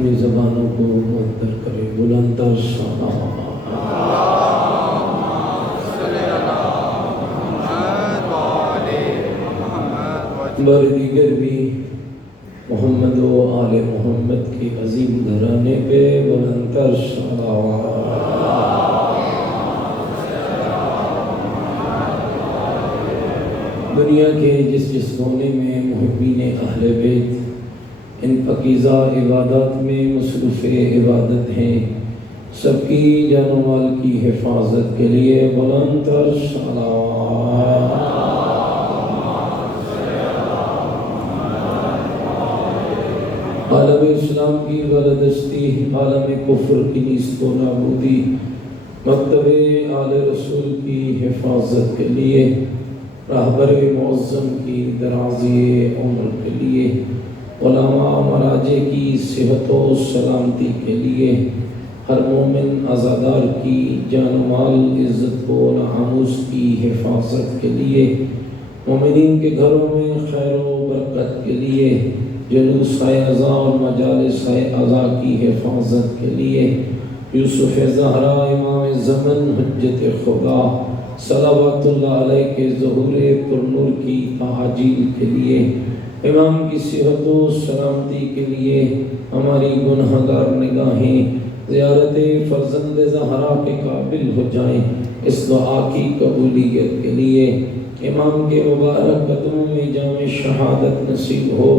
اپنی زبانوں کو معطر کرے. بلند تر صلوات. بار دیگر بھی محمد و آل محمد کی عظیم گھرانے پہ بلند تر صلوات. دنیا کے جس کونے میں محبین اہل بیت ان پاکیزہ عبادات میں مصروف عبادت ہیں، سب کی جان و مال کی حفاظت کے لیے بلند تر صلوات. عالم اسلام کی بالادستی، عالم کفر کی نیست و نابودی، مکتب آل رسول کی حفاظت کے لیے، رہبر معظم کی درازی عمر کے لیے، علماء مراجع کی صحت و سلامتی کے لیے، ہر مومن عزادار کی جان و مال عزت و ناموس کی حفاظت کے لیے، مومنین کے گھروں میں خیر و برکت کے لیے، جلوس اعضاء اور مجالس اعضاء کی حفاظت کے لیے، یوسف زہرا امام زمن حجت خدا صلوات اللہ علیہ کے ظہور پر نور کی تعجیل کے لیے، امام کی صحت و سلامتی کے لیے، ہماری گنہگار نگاہیں زیارت فرزند زہرا کے قابل ہو جائیں، اس دعا کی قبولیت کے لیے، امام کے مبارک قدموں میں جام شہادت نصیب ہو،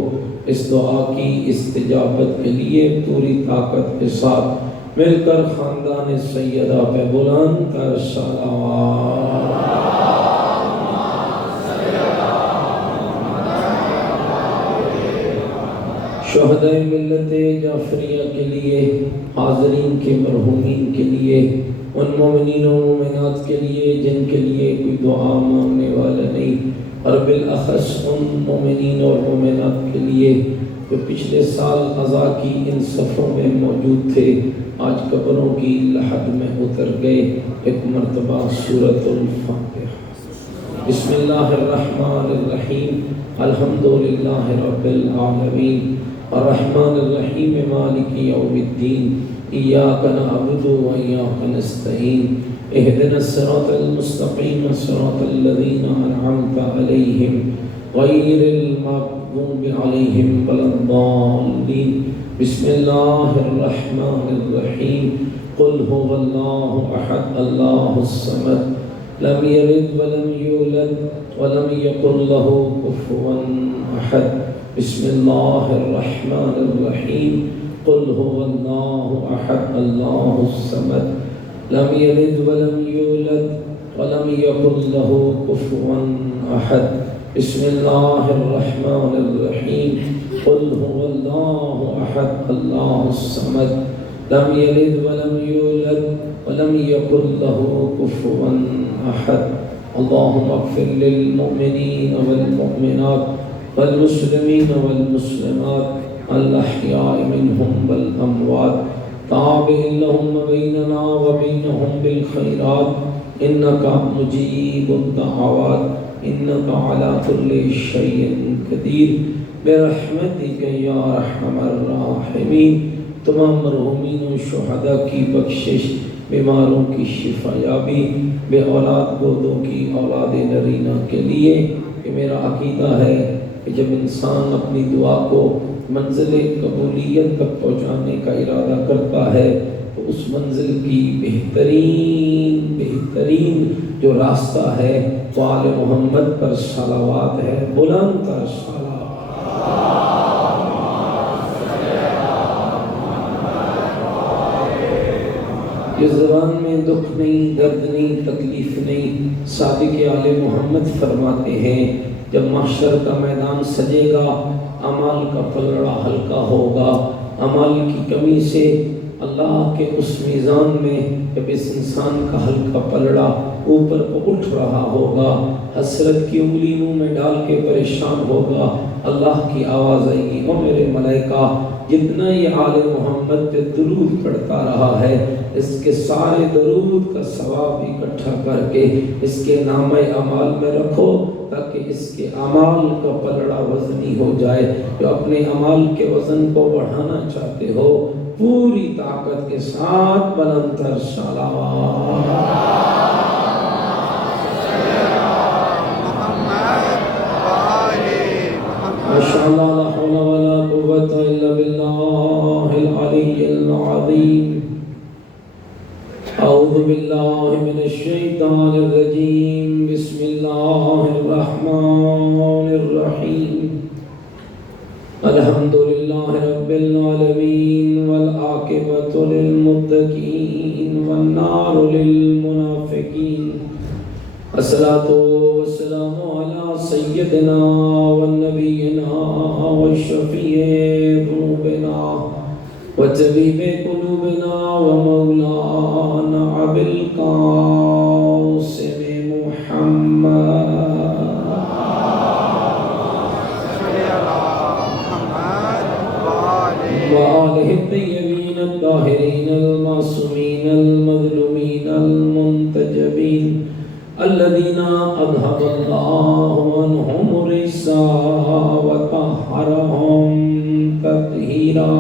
اس دعا کی استجابت کے لیے پوری طاقت کے ساتھ مل کر خاندان سیدہ پہ بلند تر صلوات. شہدائے ملت جعفریہ کے لیے، حاضرین کے مرحومین کے لیے، ان مومنین و مومنات کے لیے جن کے لیے کوئی دعا مانگنے والا نہیں، اور بالاخص ان مومنین اور مومنات کے لیے جو پچھلے سال عزا کی ان صفوں میں موجود تھے، آج قبروں کی لحد میں اتر گئے. ایک مرتبہ سورۃ الفاتحہ. بسم اللہ الرحمن الرحیم. الحمدللہ رب العالمین الرحمن الرحیم مالک یوم الدین. ایاک نعبد و ایاک نستعین. اہدنا الصراط المستقیم صراط الذین انعمت علیہم غیر المغضوب علیہم ولا الضالین. بسم اللہ الرحمن الرحیم. قل هو اللہ احد اللہ الصمد لم یلد ولم یولد ولم یکن له کفوا احد. بسم اللہ الرحمن الرحیم. قل هو اللہ احد اللہ الصمد لم یلد ولم یولد ولم یکن له کفوا احد. بسم اللہ الرحمن الرحیم. قل هو اللہ احد اللہ الصمد لم یلد ولم یولد ولم یکن له کفوا احد. اللہم اغفر للمؤمنین والمؤمنات والمسلمین والمسلمات الاحیاء منهم والاموات. تابع اللہم بیننا وبینہم بالخیرات انک مجیب الدعوات انک علی کل شیء قدیر. برحمتک یا ارحم الراحمین. تمام مرحومین و شہداء کی بخشش، بیماروں کی شفا یابی، بے اولاد گودوں کی اولاد نرینہ کے لیے. کہ میرا عقیدہ ہے کہ جب انسان اپنی دعا کو منزل قبولیت تک پہنچانے کا ارادہ کرتا ہے تو اس منزل کی بہترین جو راستہ ہے وہ آل محمد پر صلوات ہے. بلند تر صلوات. اس زبان میں دکھ نہیں، درد نہیں، تکلیف نہیں. صادق آل محمد فرماتے ہیں جب محشر کا میدان سجے گا، اعمال کا پلڑا ہلکا ہوگا، اعمال کی کمی سے اللہ اللہ کے اس میزان میں جب اس انسان کا ہلکا پلڑا اوپر کو اٹھ رہا ہوگا، حسرت کی انگلی منہ میں ڈال کے پریشان ہوگا، اللہ کی آواز آئے گی، او میرے ملائکہ جتنا یہ آل محمد پہ درود پڑھتا رہا ہے اس کے سارے درود کا ثواب اکٹھا کر کے اس کے نامہ اعمال میں رکھو، تاکہ اس کے اعمال کا پلڑا وزنی ہو جائے۔ جو اپنے اعمال کے وزن کو بڑھانا چاہتے ہو پوری طاقت کے ساتھ بلند تر صلوات۔ ماشاءاللہ لا حول ولا قوة الا باللہ العلی العظیم۔ اعوذ باللہ من الشیطان الرجیم، بسم اللہ الرحمن الرحیم۔ الحمدللہ رب العالمین والعاقبۃ للمتقین والنار للمنافقین، الصلاۃ والسلام علی سیدنا ونبینا وشفیع ذنوبنا وطبیب قلوبنا ومولانا ابی القاسم محمد وآلہ الطیبین الطاہرین المعصومین المظلومین المنتجبین الذین اذھب اللہ عنہم الرجس وطہرہم تطہیرا۔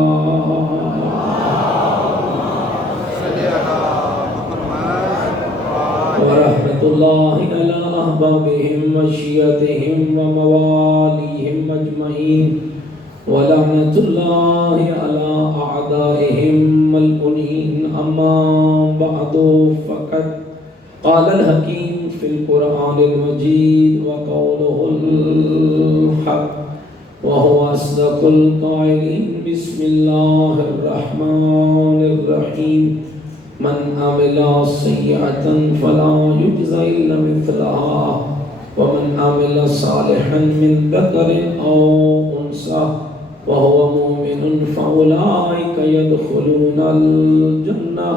ورحمۃ اللہ علی احبابہم وشیعتہم وموالیہم اجمعین، ولعنۃ اللہ علی اعدائہم ملعونین۔ اما بعد فقد قال الحکیم فی القرآن المجید وقولہ الحق وہو اصدق القائلین۔ بسم اللہ الرحمن الرحیم۔ من عمل سیئۃ فلا یجزی الا مثلها ومن عمل صالحا من ذکر او انثی وهو مؤمن فأولئك يدخلون الجنة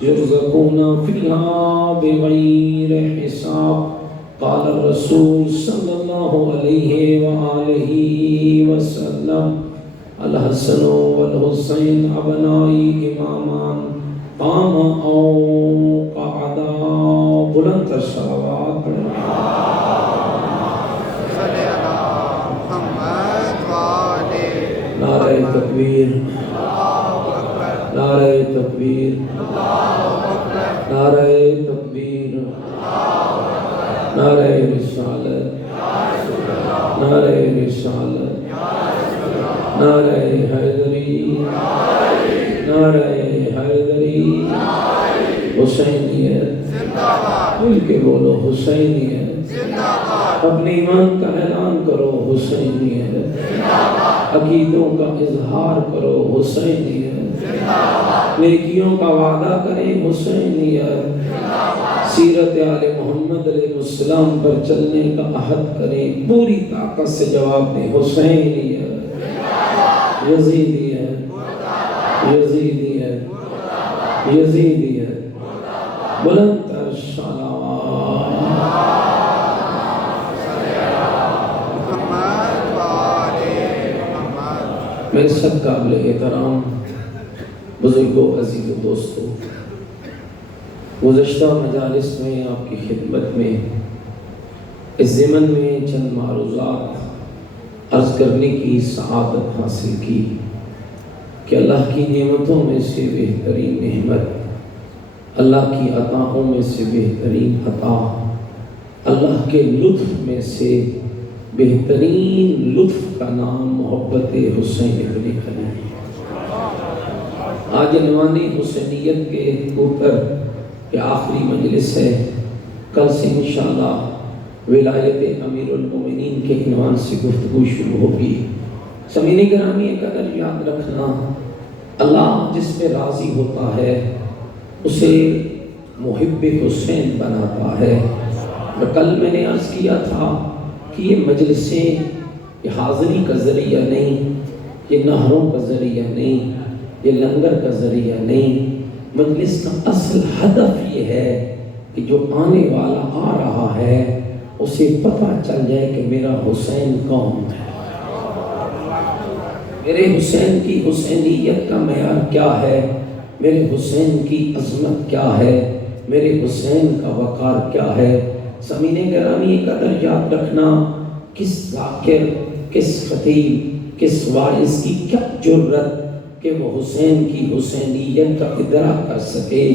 يرزقون فيها بغير حساب۔ قال الرسول صلى الله عليه وآله وسلم: الحسن والحسين ابنائی امامان قام او قعدا۔ بلند الصلوات پڑھیں۔ نعرہ تکبیر، نعرہ تکبیر، نعرہ تکبیر، نعرہ رسالت، نعرہ رسالت، نعرہ حیدری، نعرہ حیدری، حسینیت، مل کے بولو حسینیت، اپنے ایمان کا اعلان کرو حسینیت، عقیدوں کا اظہار کرو حسینیت، نیکیوں کا وعدہ کریں حسینیت، سیرت آل محمد علیہ السلام پر چلنے کا عہد کریں، پوری طاقت سے جواب دیں حسینیت، یزیدیت، یزیدیت، یزیدیت، بلند تر صلوات۔ میرے سب قابل احترام بزرگوں، عزیز و دوستوں، گزشتہ مجالس میں آپ کی خدمت میں اس ضمن میں چند معروضات عرض کرنے کی سعادت حاصل کی کہ اللہ کی نعمتوں میں سے بہترین نعمت، اللہ کی عطاؤں میں سے بہترین عطا، اللہ کے لطف میں سے بہترین لطف کا نام محبت حسین ابن علی۔ آج عنوان حسینیت کے اوپر یہ آخری مجلس ہے، کل سے انشاءاللہ ولایت امیر المومنین کے عنوان سے گفتگو شروع ہوگی۔ سامعین گرامی، ایک قدر یاد رکھنا، اللہ جس پہ راضی ہوتا ہے اسے محب حسین بناتا ہے۔ کل میں نے عرض کیا تھا کہ یہ مجلسیں یہ حاضری کا ذریعہ نہیں، یہ نہروں کا ذریعہ نہیں، یہ لنگر کا ذریعہ نہیں. مجلس کا اصل ہدف یہ ہے کہ جو آنے والا آ رہا ہے اسے پتہ چل جائے کہ میرا حسین کون ہے، میرے حسین کی حسینیت کا معیار کیا ہے، میرے حسین کی عظمت کیا ہے، میرے حسین کا وقار کیا ہے. سامعین گرامی، قدر یاد رکھنا، کس ذاکر، کس خطیب، کس واعظ کی کیا جرت کہ وہ حسین کی حسینیت کا ادراک کر سکے.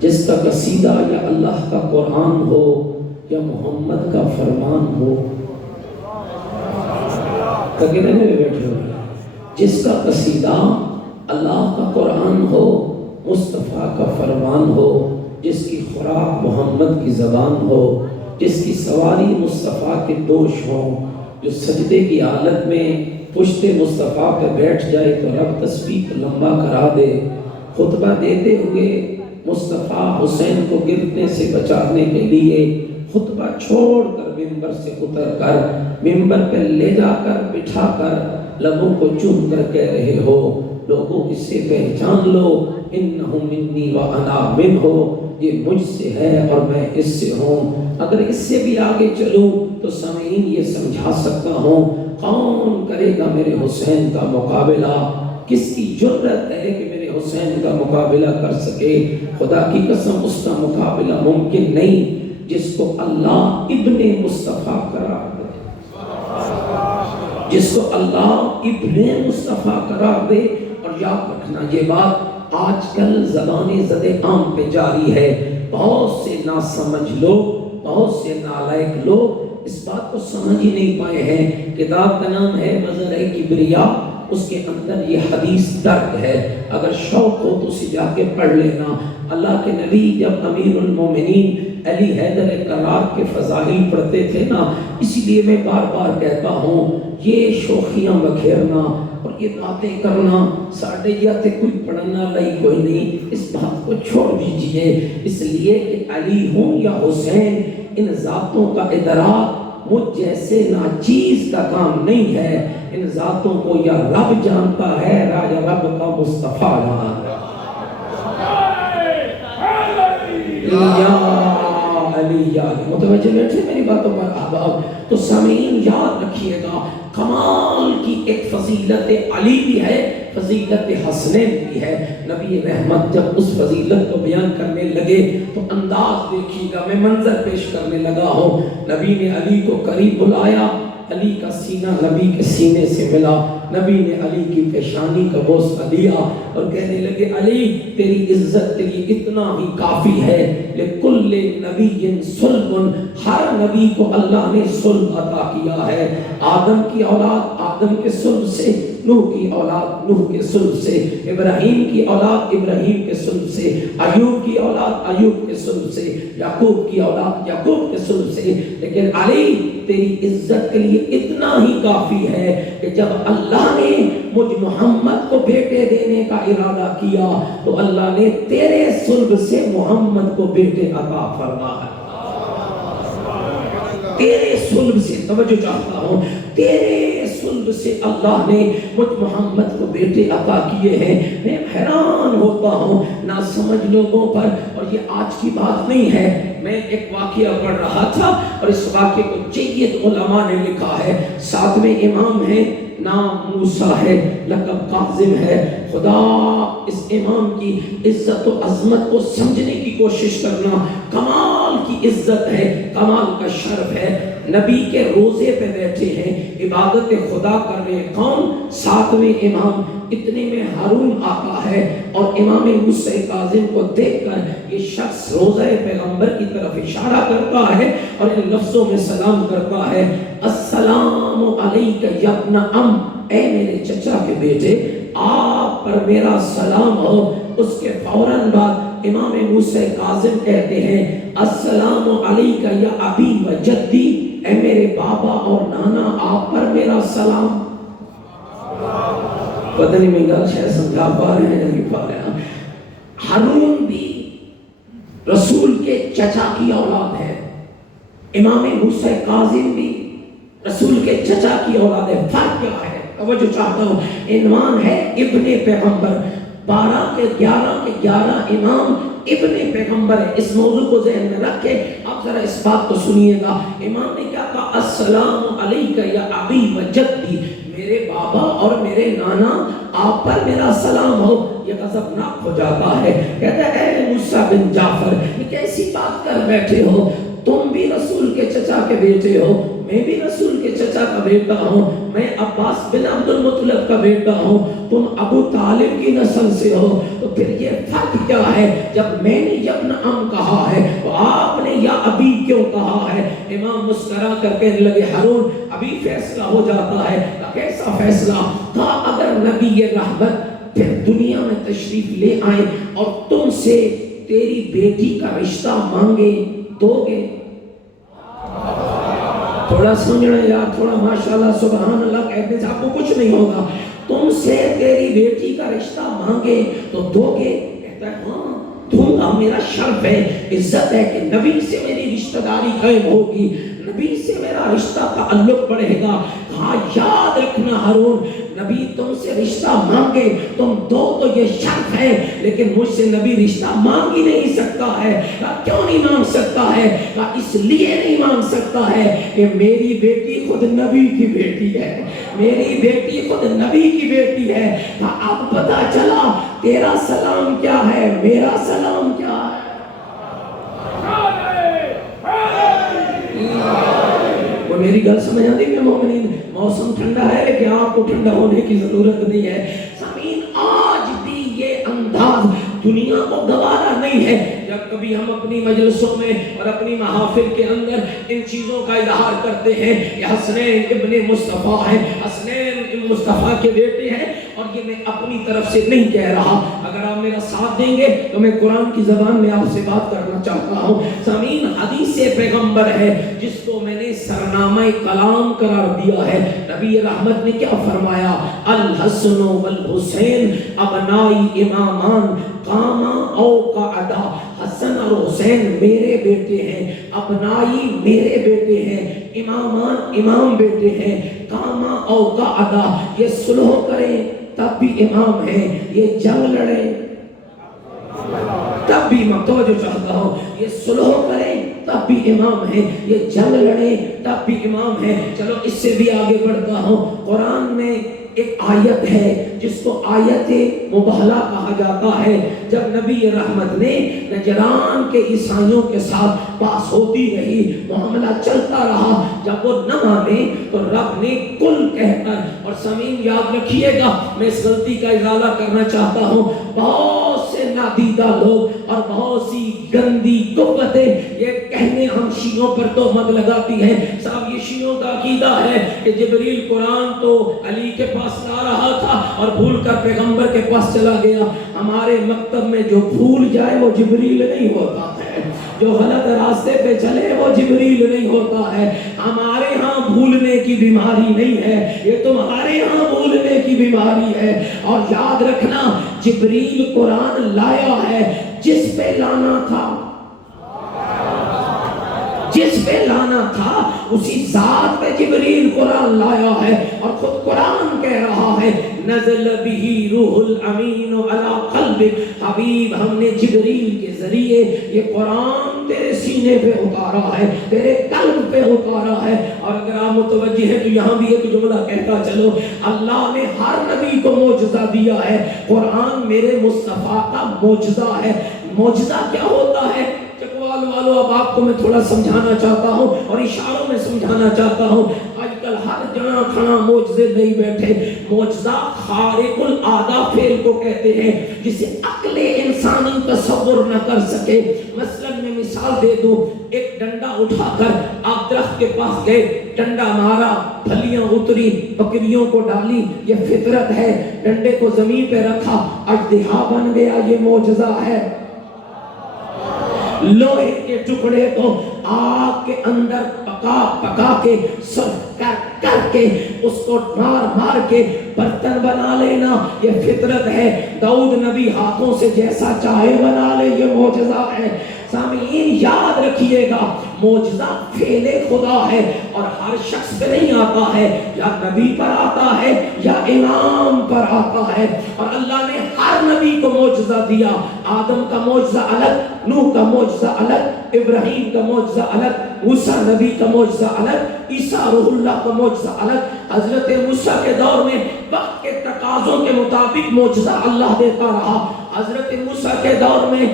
جس کا قصیدہ یا اللہ کا قرآن ہو یا محمد کا فرمان ہو، کہنے میں بیٹھے ہو، جس کا قصیدہ اللہ کا قرآن ہو، مصطفیٰ کا فرمان ہو، جس کی خوراک محمد کی زبان ہو، جس کی سواری مصطفیٰ کے دوش ہوں، جو سجدے کی حالت میں پشت مصطفیٰ پہ بیٹھ جائے تو رب تسبیح کو لمبا کرا دے. خطبہ دیتے ہوئے مصطفیٰ حسین کو گرنے سے بچانے کے لیے خطبہ چھوڑ کر ممبر سے اتر کر ممبر پہ لے جا کر بٹھا کر لبوں کو چوم کر کہہ رہے ہو، لوگوں اس سے پہچان لو، انہم منی وانا منہ، یہ مجھ سے ہے اور میں اس سے ہوں. اگر اس سے بھی آگے چلوں تو سامعین یہ سمجھا سکتا ہوں، کون کرے گا میرے حسین کا مقابلہ، کس کی جرت ہے کہ میرے حسین کا مقابلہ کر سکے. خدا کی قسم اس کا مقابلہ ممکن نہیں جس کو اللہ ابن مصطفیٰ قرار دے، جس کو اللہ ابن مصطفیٰ قرار دے. اور یاد رکھنا یہ بات آج کل زبان زد عام پہ جاری ہے. بہت سے ناسمجھ لوگ، بہت سے نالائق لوگ اس بات کو سمجھ ہی نہیں پائے ہیں. کتاب کا نام ہے مظہر کبریا، اس کے اندر یہ حدیث درج ہے، اگر شوق ہو تو اسے جا کے پڑھ لینا. اللہ کے نبی جب امیر المومنین علی حیدر کرار کے فضائل پڑھتے تھے نا، اسی لیے میں بار بار کہتا ہوں یہ شوخیاں بکھیرنا اور یہ باتیں کرنا ساڑھے جاتے کوئی پڑھنا لائی کوئی نہیں، اس بات کو چھوڑ دیجئے. اس لیے کہ علی ہوں یا حسین، ان ذاتوں کا ادراک مجھ جیسے ناچیز کا کام نہیں ہے. ان ذاتوں کو یا رب جانتا ہے یا رب کا مصطفیٰ جانتا ہے. یا علی یا علی، متوجہ بیٹھے میری باتوں پر احباب. تو سامعین یاد رکھیے گا، کمال کی ایک فضیلت علی بھی ہے، فضیلت حسنین بھی ہے. نبی رحمت جب اس فضیلت کو بیان کرنے لگے تو انداز دیکھیے گا، میں منظر پیش کرنے لگا ہوں. نبی نے علی کو قریب بلایا، علی کا سینہ نبی کے سینے سے ملا، نبی نے علی کی پیشانی کا بوسہ لیا اور کہنے لگے علی تیری عزت کے لیے اتنا ہی کافی ہے. لکل نبی صلب، ہر نبی کو اللہ نے صلب عطا کیا ہے. آدم کی اولاد آدم کے صلب سے، نوح کی اولاد نوح کے صلب سے، ابراہیم کی اولاد ابراہیم کے صلب سے، ایوب کی اولاد ایوب کے صلب سے، یعقوب کی اولاد یعقوب کے صلب سے. لیکن علی تیری عزت کے لیے اتنا ہی کافی ہے کہ جب اللہ نے مجھ محمد کو بیٹے دینے کا ارادہ کیا تو اللہ نے تیرے صلب سے محمد کو بیٹے عطا فرمایا. تیرے صلب سے، توجہ چاہتا ہوں، تیرے صلب سے اللہ نے مجھ محمد کو بیٹے عطا کیے ہیں. میں حیران ہوتا ہوں ناسمجھ لوگوں پر، اور یہ آج کی بات نہیں ہے. میں ایک واقعہ پڑھ رہا تھا اور اس واقعے کو جید علماء نے لکھا ہے. 7ویں امام ہیں، نام موسیٰ ہے، لقب کاظم ہے. خدا اس امام کی عزت و عظمت کو سمجھنے کی کوشش کرنا. کمال کی عزت ہے، کمال کا شرف ہے. نبی کے روزے پہ بیٹھے ہیں، عبادت خدا کر رہے ہیں. کون؟ 7ویں امام. اتنے میں ہارون آتا ہے اور امام موسیٰ کاظم کو دیکھ کر یہ شخص روزہ پیغمبر کی طرف اشارہ کرتا ہے اور ان لفظوں میں سلام کرتا ہے، السلام علیک یا ابن ام، اے میرے چچا کے بیٹے آپ پر میرا سلام ہو. اس کے فوراً بعد امام موسیٰ کاظم کہتے ہیں، السلام علیک یا ابی و جدی، اے میرے بابا اور نانا آپ پر میرا سلام. پتہ نہیں میں گل شاید سمجھا پا رہے ہیں نہیں پا رہے ہیں. ہارون بھی رسول کے چچا کی اولاد ہے، امام موسیٰ کاظم بھی رسول کے چچا کی اولاد ہے. فرق کیا ہے؟ توجہ چاہتا ہوں. عنوان ہے ابن پیغمبر. 12 کے 11 امام ابن پیغمبر ہے. اس موضوع کو ذہن میں رکھ کے آپ ذرا اس بات کو سنیے گا. امام نے کیا کہا؟ السلام علیکہ یا ابی و جدی، میرے بابا اور میرے نانا آپ پر میرا سلام ہو. یہ غضبناک ہو جاتا ہے. کہتا ہے اے موسیٰ بن جعفر، یہ کیسی بات کر بیٹھے ہو؟ تم بھی رسول کے چچا کے بیٹے ہو، میں بھی رسول کے چچا کا بیٹا ہوں، میں عباس بن عبد المطلب کا بیٹا ہوں، تم ابو طالب کی نسل سے ہو، تو پھر یہ فرق کیا ہے؟ جب میں نے یبن ام کہا ہے تو آپ نے یا ابی کیوں کہا ہے؟ امام مسکرا کر کہنے لگے ہارون ابھی فیصلہ ہو جاتا ہے. کیسا فیصلہ تھا؟ اگر نبی رحمت پھر دنیا میں تشریف لے آئے اور تم سے تیری بیٹی کا رشتہ مانگے، دو گے؟ تھوڑا سمجھنا یار، تھوڑا ماشاءاللہ سبحان اللہ کہتے سے آپ کو کچھ نہیں ہوگا. تم سے تیری بیٹی کا رشتہ مانگے تو دو گے؟ کہتا ہے ہاں دوں گا، میرا شرف ہے، عزت ہے کہ نبی سے میری رشتہ داری قائم ہوگی، نبی سے میرا رشتہ تعلق بڑھے گا. ہاں یاد رکھنا ہارون، نبی تم سے رشتہ مانگے تم دو تو یہ شرط ہے، لیکن مجھ سے نبی رشتہ مانگ ہی نہیں سکتا ہے. کیوں نہیں مانگ سکتا ہے؟ اس لیے نہیں مانگ سکتا ہے کہ میری بیٹی خود نبی کی بیٹی ہے، میری بیٹی خود نبی کی بیٹی ہے. اب پتا چلا تیرا سلام کیا ہے، میرا سلام کیا ہے. وہ میری گل سمجھ آتی ہے مومنین؟ موسم ٹھنڈا ہے لیکن آپ کو ٹھنڈا ہونے کی ضرورت نہیں ہے. سامعین آج بھی یہ انداز دنیا کو گوارا نہیں ہے. جب کبھی ہم اپنی مجلسوں میں اور اپنی محافل کے اندر ان چیزوں کا اظہار کرتے ہیں، یہ حسنین ابن مصطفیٰ ہیں، حسنین ابن مصطفیٰ کے بیٹے ہیں، اور یہ میں اپنی طرف سے نہیں کہہ رہا. اگر آپ میرا ساتھ دیں گے تو میں قرآن کی زبان میں آپ سے بات کرنا چاہتا ہوں. سامعین حدیث پیغمبر ہے جس کو میں نے سرنامہ کلام قرار دیا ہے. نبی رحمت نے کیا فرمایا؟ الحسن والحسین ابنائی امامان قاما او قعدا. حسن اور حسین میرے بیٹے ہیں، ابنائی میرے بیٹے ہیں، امامان امام بیٹے ہیں، قاما او قعدا یہ صلح کریں تب بھی امام ہیں، یہ جنگ لڑیں تب بھی، توجہ چاہتا ہوں، یہ صلح کریں تب بھی امام ہیں، یہ جنگ لڑیں تب بھی امام ہیں. چلو اس سے بھی آگے بڑھتا ہوں. قرآن میں ایک آیت ہے جس کو آیت مبہلہ کہا جاتا ہے. جب نبی رحمت نے نجران کے عیسائیوں کے ساتھ بات ہوتی رہی، معاملہ چلتا رہا، جب وہ نہ مانے تو رب نے کل کہہ کر، اور سامعین یاد رکھیے گا میں اس غلطی کا ازالہ کرنا چاہتا ہوں، بہت سے نادیدہ لوگ اور بہت سی گندی قوتیں یہ کہنے ہم شیعوں پر تہمت لگاتی ہیں. صاحب یہ شیعوں کا عقیدہ ہے کہ جبریل قرآن تو علی کے پاس لا رہا تھا اور بھول کر پیغمبر کے پاس چلا گیا. ہمارے مکتب میں جو بھول جائے وہ جبریل نہیں ہوتا ہے، جو غلط راستے پہ چلے وہ جبریل نہیں ہوتا ہے. ہمارے ہاں بھولنے کی بیماری نہیں ہے، یہ تمہارے ہاں بھولنے کی بیماری ہے. اور یاد رکھنا جبریل قرآن لایا ہے جس پہ لانا تھا، جس پہ لانا تھا اسی ذات پہ جبریل قرآن لایا ہے. اور خود قرآن کہہ رہا ہے نزل بہ روح الامین علی قلبک، حبیب ہم نے جبریل کے ذریعے یہ قرآن تیرے سینے پہ اتارا ہے، تیرے قلب پہ اتارا ہے. اور اگر آپ متوجہ ہیں تو یہاں بھی ایک جملہ کہتا چلو، اللہ نے ہر نبی کو معجزہ دیا ہے، قرآن میرے مصطفیٰ کا معجزہ ہے. معجزہ کیا ہوتا ہے؟ چکوال والو اب آپ کو میں تھوڑا سمجھانا چاہتا ہوں اور اشاروں میں سمجھانا چاہتا ہوں. آج کل ہر جنا کھنا معجزے نہیں بیٹھے. معجزہ خارق العادہ فعل کو کہتے ہیں جسے عقل انسانی تصور نہ کر سکے. مثلا میں مثال دے دوں، ایک ڈنڈا اٹھا کر آپ درخت کے پاس گئے، ڈنڈا مارا، پھلیاں اتری، بکریوں کو ڈالی، یہ فطرت ہے. ڈنڈے کو زمین پہ رکھا، اژدہا بن گیا، یہ معجزہ ہے. لوہے کے ٹکڑے کو آگ کے اندر پکا کے سرخ کر کے اس کو مار کے برتن بنا لینا، یہ فطرت ہے. داؤد نبی ہاتھوں سے جیسا چاہے بنا لے، یہ معجزہ ہے. سامعین یاد رکھیے گا معجزہ فعل خدا ہے اور ہر شخص پہ نہیں آتا ہے، یا نبی پر آتا ہے یا امام پر آتا ہے، اور اللہ نے ہر نبی کو معجزہ دیا۔ آدم کا معجزہ الگ، نوح کا معجزہ الگ، ابراہیم کا معجزہ الگ، موسیٰ نبی کا معجزہ الگ، عیسیٰ روح اللہ کا معجزہ الگ۔ حضرت موسیٰ کے دور میں وقت کے تقاضوں کے مطابق معجزہ اللہ دیتا رہا۔ حضرت موسیٰ کے دور میں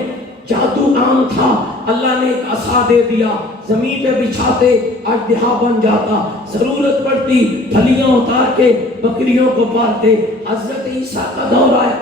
جادو عام تھا، اللہ نے ایک عصا دے دیا، زمین پہ بچھاتے اژدہا بن جاتا، ضرورت پڑتی پھلیاں اتار کے بکریوں کو پالتے۔ حضرت عیسیٰ کا دور آیا،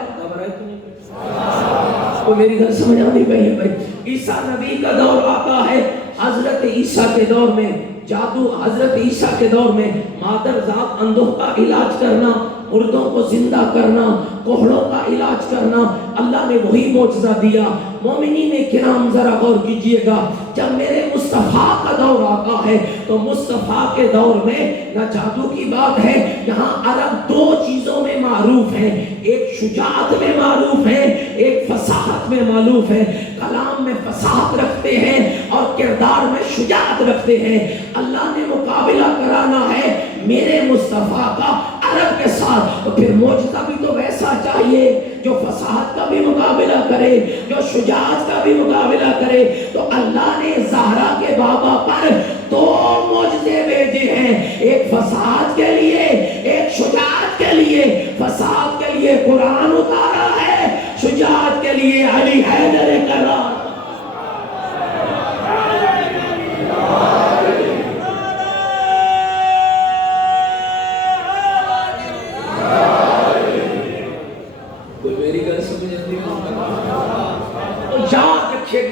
کو میری گل سمجھ آنی پئی ہے بھائی، عیسیٰ نبی کا دور آتا ہے۔ حضرت عیسیٰ کے دور میں جادو، حضرت عیسیٰ کے دور میں مادر ذات اندھوں کا علاج کرنا، مردوں کو زندہ کرنا، کوہڑوں کا علاج کرنا، اللہ نے وہی معجزہ دیا۔ مومنین کرام ذرا غور کیجئے گا، جب میرے مصطفیٰ کا دور آتا ہے تو مصطفیٰ کے دور میں نہ جادو کی بات ہے، یہاں عرب دو چیزوں میں معروف ہیں، ایک شجاعت میں معروف ہے، ایک فصاحت میں معروف ہے۔ کلام میں فصاحت رکھتے ہیں اور کردار میں شجاعت رکھتے ہیں۔ اللہ نے مقابلہ کرانا ہے میرے مصطفیٰ کا عرب کے ساتھ، تو پھر معجزہ بھی تو ویسا چاہیے جو فصاحت کا بھی مقابلہ کرے، جو شجاعت کا بھی مقابلہ کرے۔ تو اللہ نے زہرا کے بابا پر دو معجزے بھیجے ہیں، ایک فصاحت کے لیے، ایک شجاعت کے لیے۔ فصاحت کے لیے قرآن اتارا ہے، شجاعت کے لیے علی حیدر کرار۔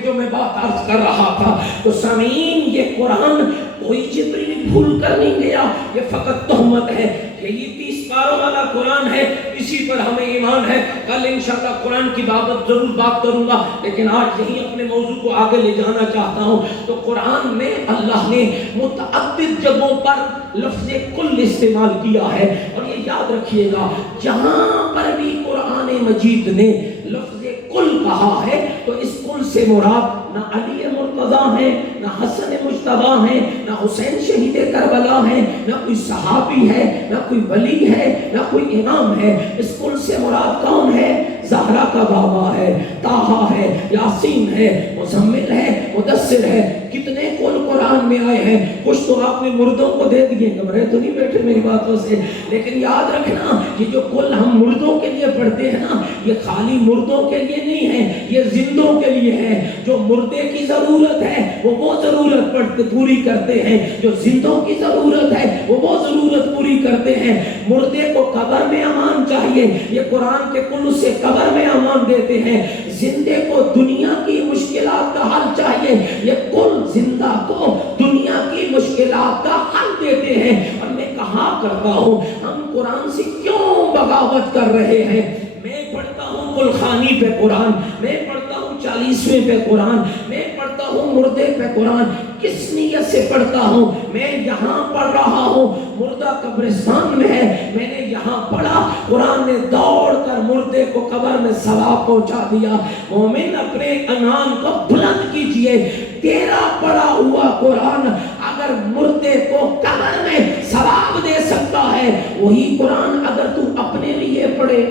جو میں بات عرض کر رہا تھا، تو سامعین یہ قرآن کوئی جبریل بھول کر نہیں گیا، یہ فقط تہمت ہے، یہ 30 پاروں والا قرآن ہے، اسی پر ہمیں ایمان ہے۔ کل انشاءاللہ قرآن کی بابت ضرور بات کروں گا، لیکن آج یہی اپنے موضوع کو آگے لے جانا چاہتا ہوں۔ تو قرآن میں اللہ نے متعدد جگہوں پر لفظ کل استعمال کیا ہے، اور یہ یاد رکھیے گا جہاں پر بھی قرآن مجید نے لفظ کل کہا ہے تو اس کل سے مراد نہ علی مرتضیٰ ہیں، نہ حسن مجتبیٰ ہیں، نہ حسین شہید کربلا ہیں، نہ کوئی صحابی ہے، نہ کوئی ولی ہے، نہ کوئی امام ہے۔ اس کل سے مراد کون ہے؟ زہرا کا بابا ہے، طٰہٰ ہے، یاسین ہے، مزمل ہے، مدثر ہے۔ کتنے کل قرآن میں آئے ہیں، کچھ تو آپ نے مردوں کو دے دیے، گھبرے تو نہیں بیٹھے میری باتوں سے، لیکن یاد رکھنا یہ جو کل ہم مردوں کے لیے پڑھتے ہیں نا، یہ خالی مردوں کے لیے نہیں ہے، یہ زندوں کے لیے ہے۔ جو مردے کی ضرورت ہے وہ ضرورت پوری کرتے ہیں، جو زندوں کی ضرورت ہے وہ ضرورت پوری کرتے ہیں۔ مردے کو قبر میں امان چاہیے، یہ قرآن کے کل سے قبر میں امان دیتے ہیں۔ زندے کو دنیا کی مشکلات کا حل چاہیے، یہ کل زندہ کو دنیا کی مشکلات کا حل دیتے ہیں۔ اور میں کہا کرتا ہوں ہم قرآن سے کیوں بغاوت کر رہے ہیں؟ میں پڑھتا ہوں گلخانی پہ قرآن، میں پڑھتا ہوں 40ویں پہ قرآن، میں پڑھتا ہوں مردے پہ قرآن۔ کس نیت سے پڑھتا ہوں؟ میں یہاں پڑھ رہا ہوں، مردہ قبرستان میں ہے، میں نے یہاں پڑھا، قرآن نے دوڑ کر مردے کو قبر میں ثواب پہنچا دیا۔ مومن اپنے عنان کو بلند کیجئے، تیرا پڑھا ہوا قرآن اگر مردے کو قبر میں ثواب دے سکتا ہے، وہی قرآن اگر تو اپنے لیے پڑھے،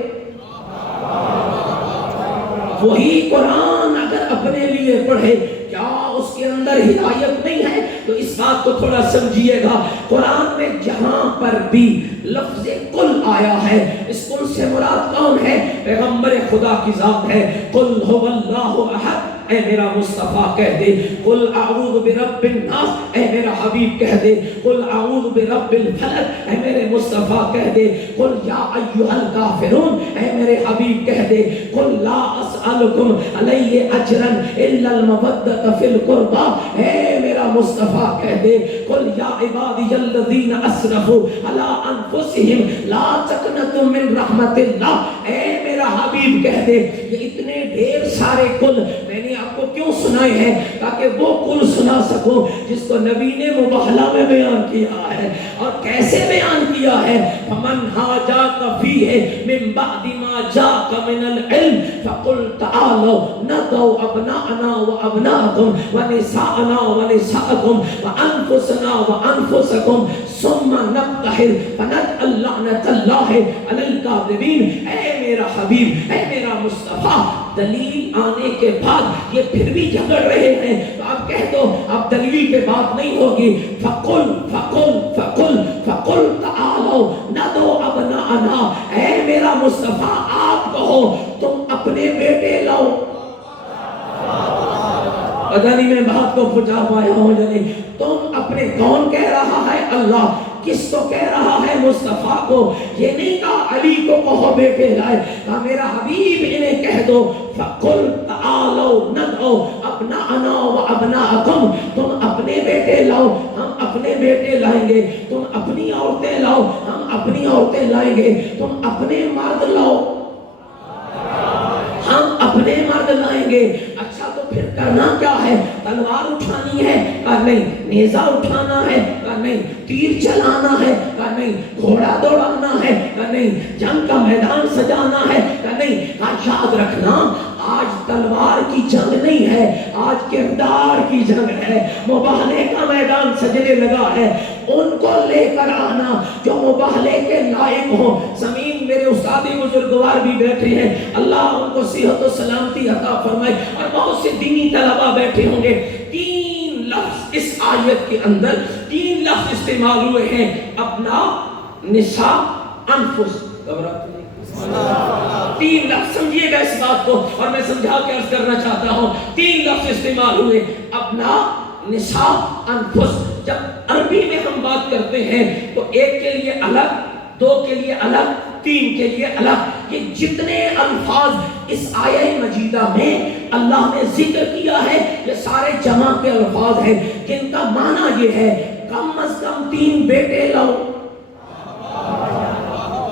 وہی قرآن اگر اپنے لیے پڑھے، کیا اس کے اندر ہدایت نہیں ہے؟ تو اس بات کو تھوڑا سمجھیے گا۔ قرآن میں جہاں پر بھی لفظ کل آیا ہے، اس کل سے مراد کون ہے؟ پیغمبر خدا کی ذات ہے۔ قل هو اللہ احد، اے میرا مصطفیٰ کہہ دے۔ قل اعوذ برب الناس، اے میرا حبیب کہہ دے۔ قل اعوذ برب الفلق، اے میرے مصطفیٰ کہہ دے۔ قل یا ایھا الکافرون، اے میرے حبیب کہہ دے۔ قل لا اسألکم علیہ اجرا الا المودۃ فی القربى، اے میرا مصطفیٰ کہہ دے۔ قل یا عبادی الذین اسرفوا علی انفسہم لا تقنطوا من رحمت اللہ، اے میرا حبیب کہہ دے۔ یہ اتنے ڈھیر سارے کل میں نے آپ کو کیوں سنائے ہیں؟ تاکہ وہ کل سنا سکو جس کو نبی نے مباہلہ میں بیان کیا ہے اور کیسے بیان کیا ہے؟ فمن حاجاک فیہ من بعد ما جاءک من العلم فقل تعالوا ندعو ابناءنا وابناءکم ونساءنا ونساءکم وانفسنا وانفسکم ثم نبتہل فنجعل لعنۃ اللہ علی الکاذبین۔ اے میرا حبیب، اے میرا مصطفیٰ، دلیل آنے کے بعد یہ پھر بھی جھگڑ رہے ہیں تو آپ کہہ دو اب دلیل پہ بات نہیں ہوگی۔ فقل فقل فقل فقل تعالوا ندعو ابناءنا، اے میرا مصطفیٰ آپ کہو تم اپنے بیٹے لاؤ۔ پتہ نہیں میں بات کو پہنچا پایا ہوں یا نہیں۔ تم اپنے، کون کہہ رہا ہے؟ اللہ۔ کس کو کہہ رہا ہے؟ مصطفیٰ کو۔ یہ نہیں کہا علی کو کہو بیٹے لائے، کہا میرا حبیب انہیں کہہ دو فقل تعالوا ندعو ابناءنا وابناءکم، تم اپنے بیٹے لاؤ ہم اپنے بیٹے لائیں گے، تم اپنی عورتیں لاؤ ہم اپنی عورتیں لائیں گے، تم اپنے مرد لاؤ ہم اپنے مرد لائیں گے۔ اچھا تو پھر کرنا کیا ہے؟ تلوار اٹھانی ہے؟ کہا نہیں۔ نیزہ اٹھانا ہے؟ کہا نہیں۔ تیر چلانا ہے؟ کہا نہیں۔ گھوڑا دوڑانا ہے؟ کہا نہیں۔ جنگ کا میدان سجانا ہے؟ کہا نہیں۔ کہا یاد رکھنا آج تلوار کی جنگ نہیں ہے، آج کردار کی جنگ ہے، مباہلے کا میدان سجنے لگا ہے۔ ان کو لے کر آنا جو مباہلے کے لائق ہوں۔ زمین میرے استادی بزرگوار بھی بیٹھے ہیں، اللہ ان کو صحت و سلامتی عطا فرمائے، اور بہت سے دینی طلبہ بیٹھے ہوں گے۔ تین لفظ اس آیت کے اندر، تین لفظ استعمال ہوئے ہیں، اپنا، نساء، انفس۔ تین لفظ سمجھیے گا اس بات کو، اور میں سمجھا کے عرض کرنا چاہتا ہوں۔ تین لفظ استعمال ہوئے، اپنا، نساء، انفس۔ جب عربی میں ہم بات کرتے ہیں تو ایک کے لیے الگ، دو کے لیے الگ، تین کے لیے الگ۔ یہ جتنے الفاظ اس آیہ مجیدہ میں اللہ نے ذکر کیا ہے یہ سارے جمع کے الفاظ ہیں جن کا معنی یہ ہے کم از کم 3 بیٹے لاؤ،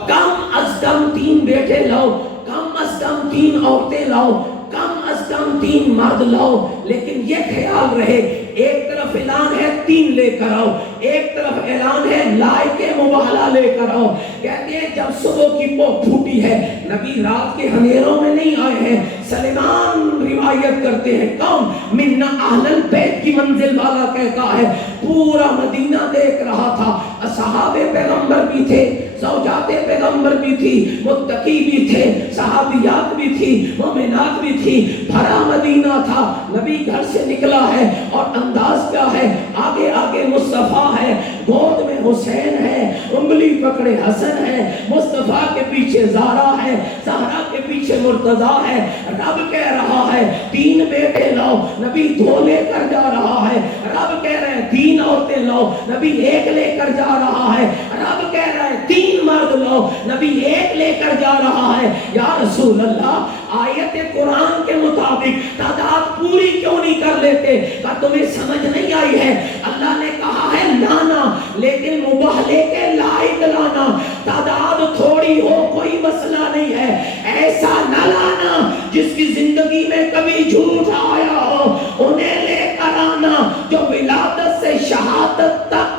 کم از کم 3 بیٹے لاؤ، کم از کم 3 عورتیں لاؤ، کم از کم 3 مرد لاؤ۔ لیکن یہ خیال رہے ایک طرف اعلان ہے 3 لے کر آؤ، ایک طرف اعلان ہے لائے کے مباہلہ لے کر آؤ۔ کہتے ہیں جب صبح کی پوک پھوٹی ہے، نبی رات کے اندھیروں میں نہیں آئے ہیں۔ سلیمان روایت کرتے ہیں، کون؟ منا اہل البیت کی منزل والا کہتا ہے پورا مدینہ دیکھ رہا تھا، اصحاب پیغمبر بھی تھے، زوجات پیغمبر بھی تھی، متقی بھی تھے، صحابیات بھی تھی، مومنات بھی تھی، بھرا مدینہ تھا۔ نبی گھر سے نکلا ہے اور انداز کیا ہے؟ آگے آگے مصطفیٰ ہے، گود میں حسین ہے، انگلی پکڑے حسن ہے، مصطفیٰ کے پیچھے زہرا ہے، زہرا کے پیچھے مرتضیٰ ہے۔ رب کہہ رہا ہے 3 بیٹے لاؤ، نبی 2 لے کر جا رہا ہے۔ رب کہہ رہے ہیں 3 عورتیں لاؤ، نبی 1 لے کر جا رہا ہے۔ رب کہہ رہے ہیں 3 مرد لاؤ، نبی 1 لے کر جا رہا ہے۔ یا رسول اللہ، آیت قرآن کے مطابق تعداد پوری کیوں نہیں کر لیتے؟ کہ تمہیں سمجھ نہیں آئی ہے؟ اللہ نے کہا ہے لانا، لیکن مباہلے کے لائق لانا۔ تعداد تھوڑی ہو کوئی مسئلہ نہیں ہے، ایسا نہ لانا جس کی زندگی میں کبھی جھوٹ آیا ہو، انہیں لے کر آنا جو ولادت سے شہادت تک۔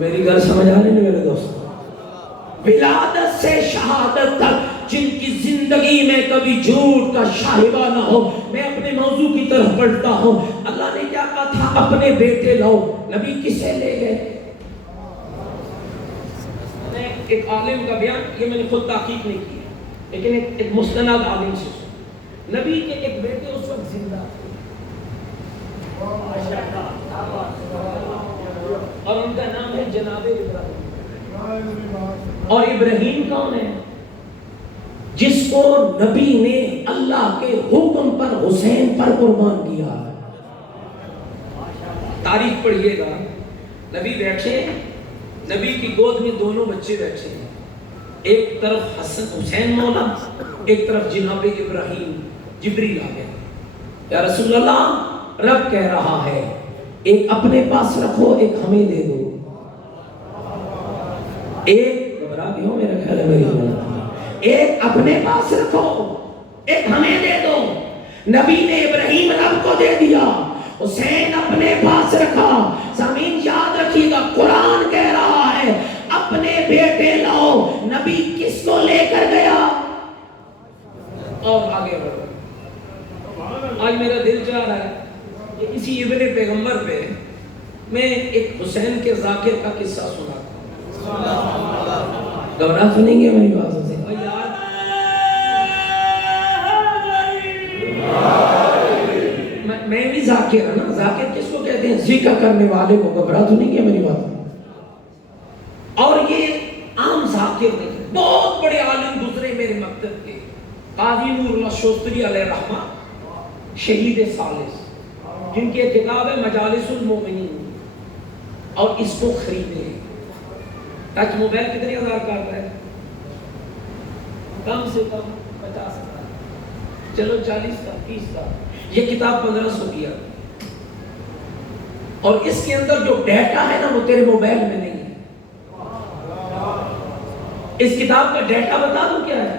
میری گھر سمجھ آنے میں میرے دوست، ولادت سے شہادت تک جن کی زندگی میں کبھی جھوٹ کا شائبہ نہ ہو۔ میں اپنے موضوع کی طرف پڑھتا ہوں، اللہ نے کیا کہا تھا؟ اپنے بیٹے لاؤ۔ نبی کسے لے گئے؟ ایک عالم کا بیان، یہ میں نے خود تحقیق نہیں کی لیکن ایک مستند عالم سے، نبی کے ایک بیٹے اس وقت زندہ تھے اور ان کا نام ہے جناب ابراہیم۔ اور ابراہیم کون ہے؟ جس کو نبی نے اللہ کے حکم پر حسین پر قربان کیا۔ تاریخ پڑھیے گا، نبی بیٹھے، نبی کی گود میں دونوں بچے بیٹھے ہیں، ایک طرف حسین مولا، ایک طرف جناب ابراہیم۔ جبریل آ گیا، یا رسول اللہ رب کہہ رہا ہے ایک اپنے پاس رکھو، ایک ہمیں دے دو۔ ایک گھبرا گئے ہو میرا خیال ہے میری بات. ایک اپنے پاس رکھو، ایک ہمیں دے دو. نبی نے ابراہیم رب کو دے دیا، حسین اپنے پاس رکھا. زمین یاد رکھیے گا، قرآن کہہ رہا ہے اپنے بیٹے لاؤ. نبی کس کو لے کر گیا؟ اور آگے بڑھو. آج میرا دل چاہ رہا ہے کہ اسی ابن پیغمبر پہ میں ایک حسین کے ذاکر کا قصہ سناتا ہوں. گھبرا سنیں گے میری بات سے؟ میں بھی ذاکر ہوں نا. ذاکر کس کو کہتے ہیں؟ ذکر کرنے والے کو. گھبرا سنیں گے میری بات؟ اور یہ عام ذاکر نہیں، بہت بڑے عالم گزرے میرے مکتب کے. قاضی نور اللہ شوستری علیہ رحمہ، شہید ثالث، جن کی کتاب ہے مجالس المومنین، اور اس کو خریدے. ٹچ موبائل کتنے ہزار کا آتا ہے؟ کم سے کم 50,000، چلو 40 کا، 30 کا. یہ کتاب 1500 کی آتی ہے. اور اس کے اندر جو ڈیٹا ہے نا وہ تیرے موبائل میں نہیں ہے. اس کتاب کا ڈیٹا بتا دوں کیا ہے؟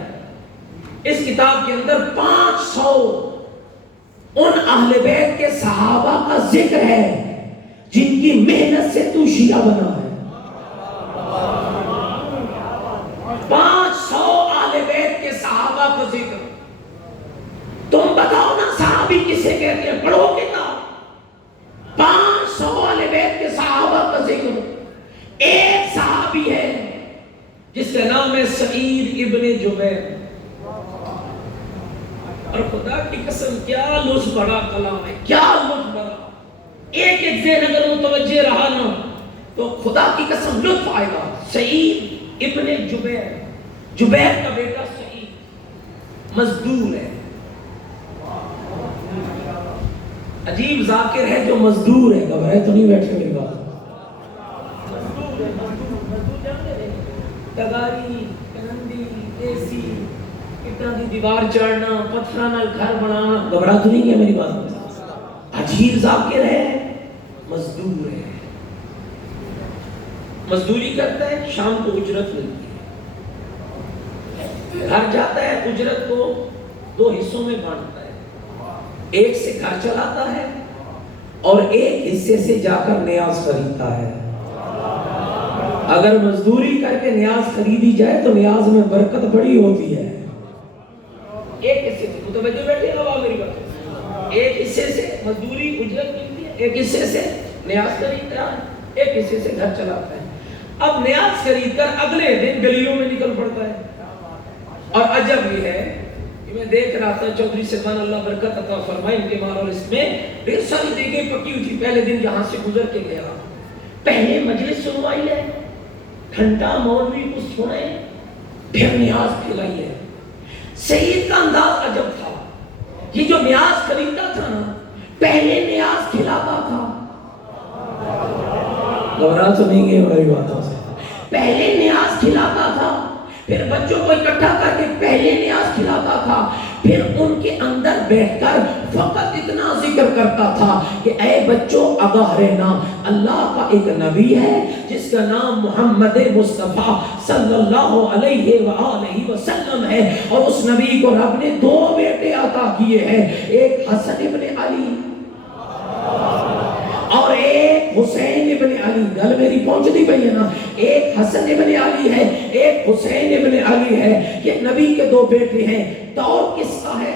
اس کتاب کے اندر 500 ان اہل بیت کے صحابہ کا ذکر ہے جن کی محنت سے تو شیعہ بنا ہے. 500 اہل بیت کے صحابہ کا ذکر. تم بتاؤ نا صحابی کسے کہتے ہیں؟ پڑھو کتاب. 500 اہل بیت کے صحابہ کا ذکر. ایک صحابی ہے جس کا نام ہے سعید ابن جبیر. اور خدا کی قسم کیا لطف بڑا کلام ہے، کیا لطف بڑا. ایک ایک ذہن اگر متوجہ رہا نا تو خدا کی قسم لطف آئے گا. سعید ابن جبیر، جبیر کا بیٹا سعید مزدور ہے. عجیب ذاکر ہے جو مزدور ہے. گھبرائے تو نہیں بیٹھے میری بات؟ مزدور ہے، مزدور جانتے ہیں؟ تگاری، کنندی، ایسی، اتنا کی دیوار چڑھنا، پتھرہ نال گھر بنانا. گھبرا تو نہیں ہے میری بات؟ عجیب ذاکر ہے، مزدور ہے. مزدوری کرتا ہے، شام کو اجرت ملتی ہے. گھر جاتا ہے، اجرت کو 2 حصوں میں بانٹتا ہے. ایک سے گھر چلاتا ہے اور ایک حصے سے جا کر نیاز خریدتا ہے. اگر مزدوری کر کے نیاز خریدی جائے تو نیاز میں برکت بڑی ہوتی ہے. ایک حصے سے، متوجہ بیٹھے ہوا میری بات؟ ایک حصے سے مزدوری اجرت ملتی ہے، ایک حصے سے نیاز خریدتا ہے، ایک حصے سے گھر چلاتا ہے. اب نیاز خرید کر اگلے دن گلیوں میں نکل پڑتا ہے. اور عجب یہ ہے کہ میں دیکھ رہا تھا چودھری سلمان اللہ برکت عطا فرمائے ان کے مال اور اس میں ڈھیر ساری دیگیں پکی ہوئی تھی. پہلے دن یہاں سے گزر کے گیا، پہلے مجلس سنوائی ہے، گھنٹہ مولوی کو سنائے، پھر نیاز کھلائی ہے. سعید کا انداز عجب تھا. یہ جو نیاز خریدتا تھا نا، پہلے نیاز کھلاتا تھا. گھبرا تو نہیں گئے ہماری باتوں سے؟ پہلے نیاز کھلاتا تھا، پھر بچوں کو اکٹھا کر کے پہلے نیاز کھلاتا تھا، پھر ان کے اندر بیٹھ کر فقط اتنا ذکر کرتا تھا کہ اے بچوں آگاہ رہنا، اللہ کا ایک نبی ہے جس کا نام محمد مصطفیٰ صلی اللہ علیہ وآلہ وسلم ہے، اور اس نبی کو رب نے 2 بیٹے عطا کیے ہیں، ایک حسن ابن علی اور ایک حسین ابن علی. گل میری پہنچتی پئی ہے نا؟ ایک حسن ابن علی ہے، ایک حسین ابن علی ہے. یہ نبی کے 2 بیٹے ہیں. دور کس کا ہے؟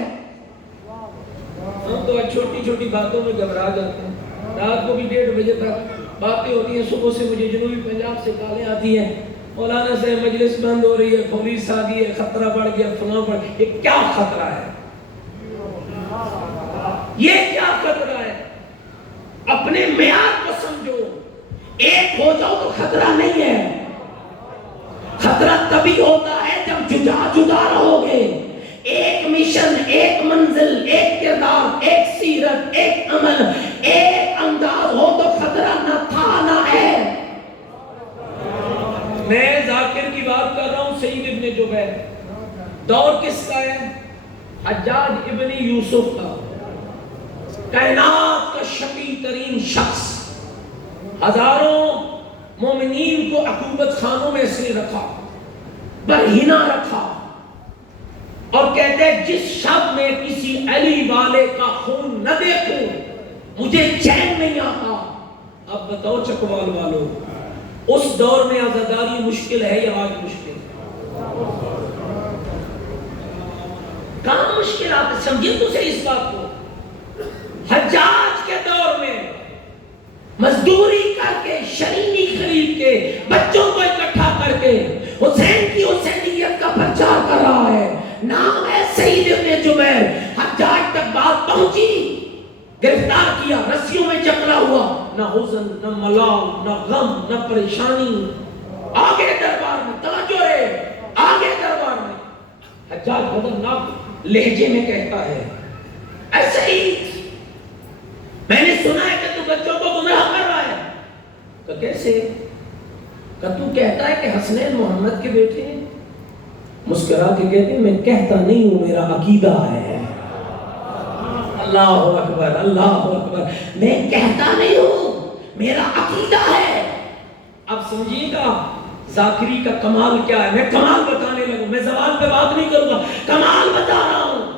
ہم تو چھوٹی چھوٹی باتوں میں گھبرا جاتے ہیں. رات کو بھی 1:30 بجے تک باتیں ہوتی ہیں، صبح سے مجھے جنوبی پنجاب سے کالیں آتی ہیں، مولانا سے مجلس بند ہو رہی ہے، پولیس آ گئی ہے، خطرہ بڑھ گیا، فلاں بڑھ گیا. یہ کیا خطرہ ہے؟ یہ کیا خطرہ ہے؟ اپنے معیار کو سمجھو. ایک ہو جاؤ تو خطرہ نہیں ہے. خطرہ تبھی ہوتا ہے جب جدا جدا رہو گے. ایک مشن، ایک منزل، ایک کردار، ایک سیرت، ایک عمل، ایک انداز ہو تو خطرہ نہ تھا نہ ہے. میں ذاکر کی بات کر رہا ہوں. سعید ابن جبیر. دور کس کا ہے؟ حجاج ابن یوسف کا. کائنات کا شقی ترین شخص. ہزاروں مومنین کو عقوبت خانوں میں اس نے رکھا. برہنہ رکھا اور کہتے ہیں جس شب میں کسی علی والے کا خون نہ دیکھوں مجھے چین نہیں آتا۔ اب بتاؤ چکوال والو، اس دور میں عزاداری مشکل ہے یا آج مشکل؟ کہاں مشکلات ہے؟ سمجھیں تو صحیح اس بات کو۔ حجاج کے دور میں مزدوری کر کے، شرینی خرید کے، بچوں کو اکٹھا کر کے حسین کی حسینیت کا پرچار کر رہا ہے۔ نام ہے سعید ابن جبیر۔ حجاج تک بات پہنچی، گرفتار کیا، رسیوں میں جکڑا ہوا، نہ حزن، نہ ملال، نہ غم، نہ پریشانی۔ آگے دربار میں توجہ رہے، آگے دربار میں حجاج خطرناک لہجے میں کہتا ہے، ایسے ہی میں نے سنا ہے کہ تو بچوں کو گمراہ کر رہا ہے۔ کہ کیسے؟ کہ تو کہتا ہے کہ حسنین محمد کے بیٹے ہیں۔ مسکرا کے کہتے ہیں میں کہتا نہیں ہوں، میرا عقیدہ ہے۔ اللہ اکبر، اللہ اکبر۔ میں کہتا نہیں ہوں، میرا عقیدہ ہے۔ اب سمجھیے گا ذاکری کا کمال کیا ہے۔ میں کمال بتانے لگوں، میں زبان پہ بات نہیں کروں گا، کمال بتا رہا ہوں۔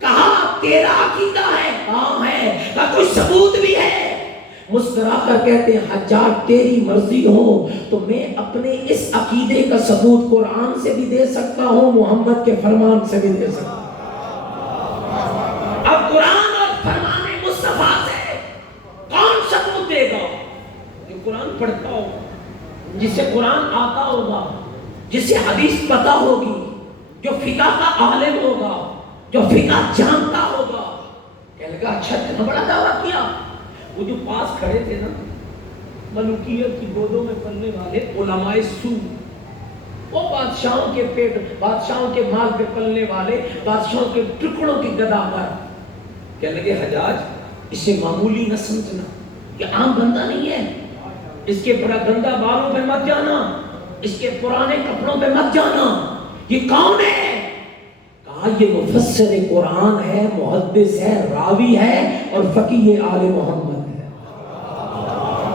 کہا تیرا عقیدہ ہے؟ ہاں ہے۔ کہا کوئی ثبوت بھی ہے؟ مسکرا کر کہتے ہیں حجاج تیری مرضی ہو تو میں اپنے اس عقیدے کا ثبوت قرآن سے بھی دے سکتا ہوں، محمد کے فرمان سے بھی دے سکتا ہوں۔ اب قرآن اور فرمان مصطفیٰ سے کون ثبوت دے گا؟ جو قرآن پڑھتا ہو، جسے قرآن آتا ہوگا، جسے حدیث پتا ہوگی، جو فقہ کا عالم ہوگا، جو فقہ جانتا ہوگا۔ کہنے لگا اچھا اتنا بڑا دعویٰ کیا۔ وہ جو پاس کھڑے تھے نا ملوکیت کی گودوں میں پلنے والے علماء سو، وہ بادشاہوں کے پیٹ، بادشاہوں کے مال پہ پلنے والے، بادشاہوں کے ٹکڑوں کی گداگر، کہنے لگے حجاج اسے معمولی نہ سمجھنا، یہ عام بندہ نہیں ہے، اس کے گندہ بالوں پہ مت جانا، اس کے پرانے کپڑوں پہ مت جانا۔ یہ کون ہے؟ کہا یہ مفسر قرآن ہے، محدث ہے، راوی ہے اور فقیہ آل محمد ہے۔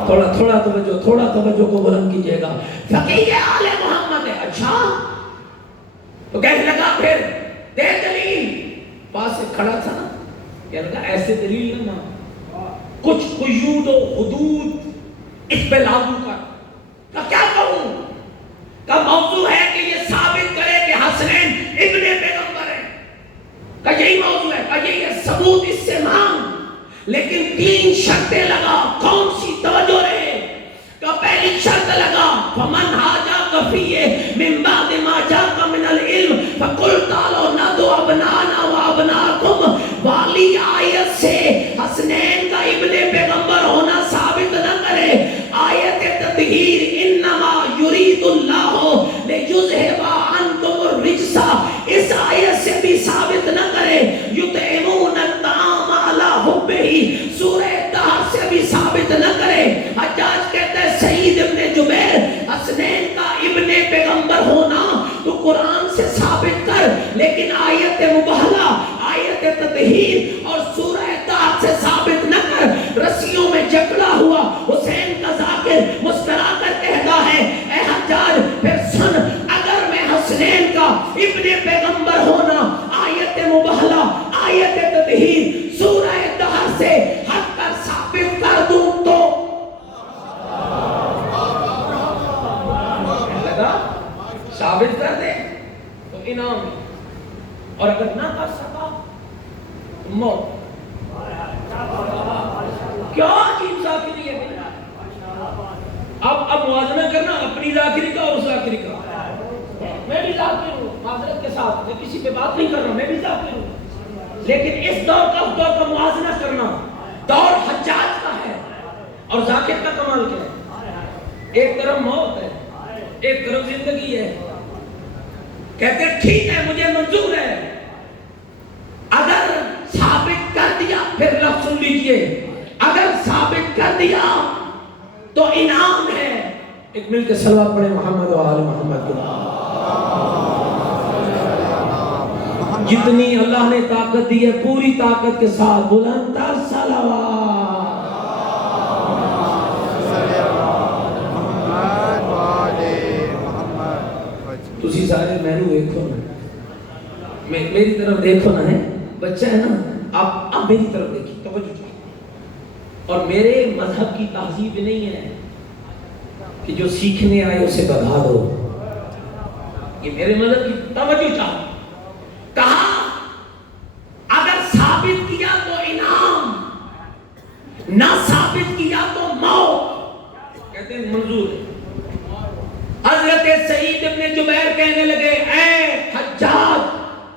تھوڑا توجہ کو بلند کیجئے گا۔ فقیہ آل محمد ہے۔ اچھا تو کہنے لگا پھر دے دلیل۔ پاس سے کھڑا تھا نا، کہنے لگا ایسے دلیل نہ، کچھ قیود و حدود اس پہ لاگو کر۔ کیا کہوں؟ کا موضوع ہے کہ یہ ثابت کرے کہ حسنین ابن پیغمبر ہے، کہ یہی موضوع ہے، کہ یہ ثبوت اس سے مانگ، لیکن 3 شرطیں لگا۔ کون سی؟ توجہ رہے۔ کہ پہلی شرط لگا فمن حاجاک فیہ من بعد ما جاک من العلم فقل تعالوا ندعو ابناءنا وابناءکم۔ والی آیت سے حسنین کا ابن پیغمبر ہونا ثابت نہ کرے۔ آیت تطہیر انما یرید اللہ لیذھب عنکم الرجس، اس آیت سے بھی ثابت نہ کرے۔ یطعمون الطعام علی حبہ، سورہ طہ سے بھی ثابت نہ کرے۔ حجاج کہتا ہے سعید ابن جبیر حسنین کا ابن پیغمبر ہونا تو قرآن سے ثابت کر، لیکن آیت مبہلہ، آیت تطہیر اور سورہ طہ سے ثابت نہ کر۔ رسیوں میں جکڑا ہوا حسین کا ذاکر مسکرا کر کہتا ہے اے حجاج پھر سن، اگر میں حسنین کا ابن پیغمبر ہونا آیت مبہلہ، آیت تطہیر، سورہ طہ سے ہٹ کر ثابت کر دوں تو ثابت کر دے تو انعام، اور اگر نہ کر سکا موت۔ کیا عجیب ذاکری ہے۔ اب موازنہ کرنا اپنی ذاکری کا اور اس ذاکری کا۔ میں بھی ذاکر ہوں معذرت کے ساتھ، میں کسی پہ بات نہیں کر رہا، میں بھی ذاکر ہوں، لیکن اس دور کا اس دور کا موازنہ کرنا۔ دور حجاج کا ہے اور ذاکر کا کمال کیا ہے؟ ایک طرف موت ہے، ایک طرف زندگی ہے۔ کہتے ہیں ٹھیک ہے مجھے منظور ہے، اگر ثابت کر دیا، پھر لفظ سن لیجئے، اگر ثابت کر دیا تو انعام ہے۔ ایک مل کے صلوات پڑھیں محمد و آل محمد کے۔ جتنی اللہ نے طاقت دی ہے پوری طاقت کے ساتھ بلند تر صلوات۔ تسی سارے مینو دیکھو نا، میری طرف دیکھو نا، ہے بچہ ہے نا، آپ میری طرف دیکھیں، توجہ چاہیے. اور میرے مذہب کی تہذیب نہیں ہے کہ جو سیکھنے آئے اسے بھگا دو، یہ میرے مذہب کی توجہ چاہیے. کہا اگر ثابت کیا تو انعام، نہ ثابت کیا تو موت. کہتے ہیں منظور ہے. حضرت سعید ابن جبیر کہنے لگے اے حجاج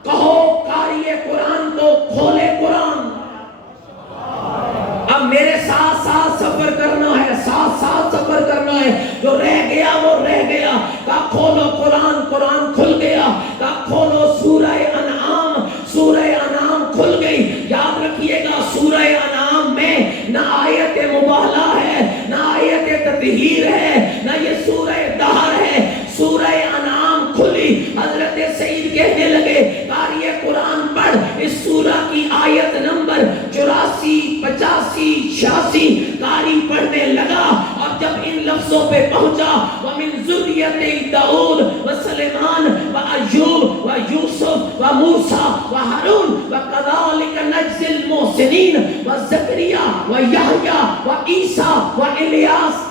کہو قاری قرآن کو کھولے قرآن. اب میرے ساتھ ساتھ سفر کرنا ہے، ساتھ ساتھ سفر کرنا ہے، جو رہ گیا وہ رہ گیا. کہا کھولو قرآن، قرآن کھل گیا. کہا کھولو سورہ انعام، سورہ انعام کھل گئی. یاد رکھیے گا سورہ انعام میں نہ آیت مبالغہ ہے، نہ آیت تطہیر ہے، نہ یہ سورہ دہر ہے. سورہ انعام کھلی. حضرت سعید کہنے لگے قاری قرآن پڑھ. اس سورہ کی آیت نمبر 84، 85، 86 قاری پڑھنے لگا. اور جب ان لفظوں پہ پہنچا وَمِن ذُرِّيَّتِ داؤد وسلیمان وایوب ویوسف وموسیٰ وہارون وَكَذَلِكَ نَجْزِي الْمُحْسِنِينَ وزکریا ویحییٰ وعیسیٰ والیاس.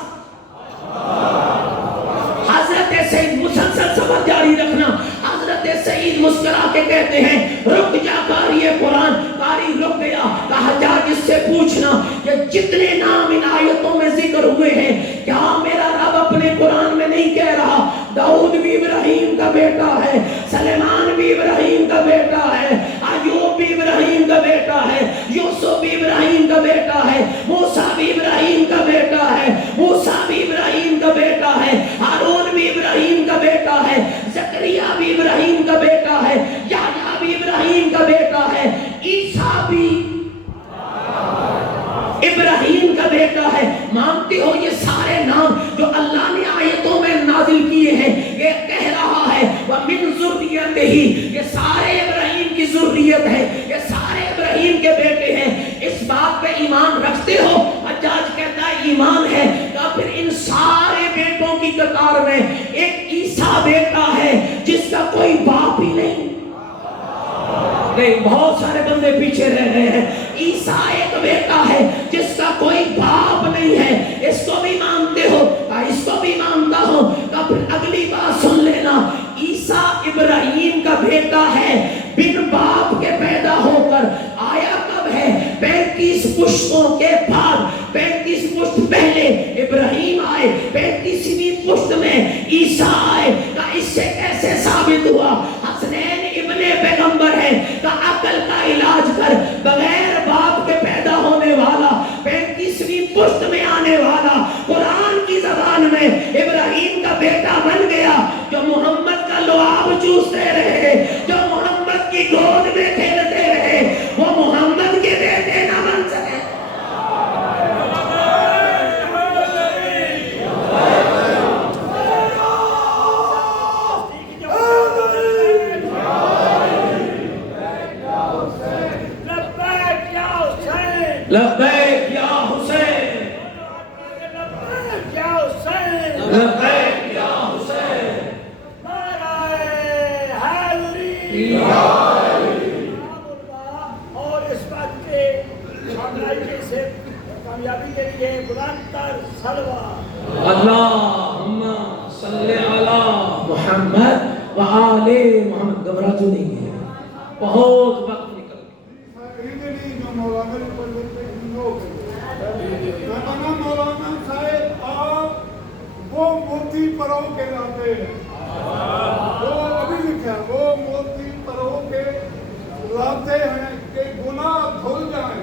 حضرت سعید مسلسل سفر جاری رکھنا. حضرت سعید مسکرا کے کہتے ہیں رک جا قاری قرآن. قاری رک گیا. کہا حجاج اس سے پوچھنا کہ جتنے نام ان آیتوں میں ذکر ہوئے ہیں کیا میرا رب اپنے قرآن میں نہیں کہہ رہا داؤد بھی ابراہیم کا بیٹا ہے، سلیمان بھی ابراہیم کا بیٹا ہے، ایوب بھی ابراہیم کا بیٹا ہے، یوسف بھی ابراہیم کا بیٹا ہے، موسیٰ بھی ابراہیم کا بیٹا ہے، موسیٰ بھی ابراہیم کا بیٹا ہے، ہارون بھی ابراہیم کا بیٹا ہے، زکریا بھی ابراہیم کا بیٹا ہے، یحییٰ بھی ابراہیم کا بیٹا ہے، عیسیٰ بھی ابراہیم کا بیٹا ہے. مانتے ہو یہ سارے نام جو اللہ نے آیتوں میں نازل کیے ہیں یہ کہہ رہا ہے وَمِن ذُرِّيَّتِهِ، یہ سارے ابراہیم کی ذریت ہے، یہ سارے ابراہیم کے بیٹے ہیں. اس بات پہ ایمان رکھتے ہو؟ حجاج کہتا ہے ایمان ہے. تو پھر ان سارے بیٹوں کی قطار میں ایک عیسیٰ بیٹا ہے جس کا کوئی باپ ہی نہیں. بہت سارے بندے پیچھے رہ رہے ہیں. عیسیٰ ایک بیٹا ہے جس کا کوئی باپ نہیں ہے. اس کو بھی مانتے ہو؟ اس کو بھی مانتا ہوں. تو پھر اگلی بات سن لینا. عیسیٰ ابراہیم کا بیٹا ہے بن باپ کے پیدا ہو کر. آیا کب ہے؟ 35 پشتوں کے بعد. 35 پشت پہلے ابراہیم آئے، 35ویں پشت میں عیسیٰ آئے. اس سے کیسے ثابت ہوا حسنین ابن پیغمبر ہے؟ عقل کا علاج کر. بغیر باپ کے پیدا ہونے والا، 35ویں پشت میں آنے والا، قرآن کی زبان میں ابراہیم کا بیٹا بن گیا. جو محمد کا لعاب چوستے رہے، جو محمد کی گود میں کھیلتے رہے، وہ محمد کے بیٹے نہ بن سکے. لبیک یا حسین، لبیک یا حسین، لبیک یا حسین، نعرہ حیدری. اور اس بات کے کامیابی سے کامیابی کے لیے بلند تر صلوات اللہم صلی علی محمد و آل محمد. گھبرا تو نہیں ہے، بہت وقت نکل مولانا صاحب آپ وہ موتی پرو کے لاتے ہیں، وہ ابھی لکھا وہ موتی پرو کے لاتے ہیں کہ گناہ دھل جائیں،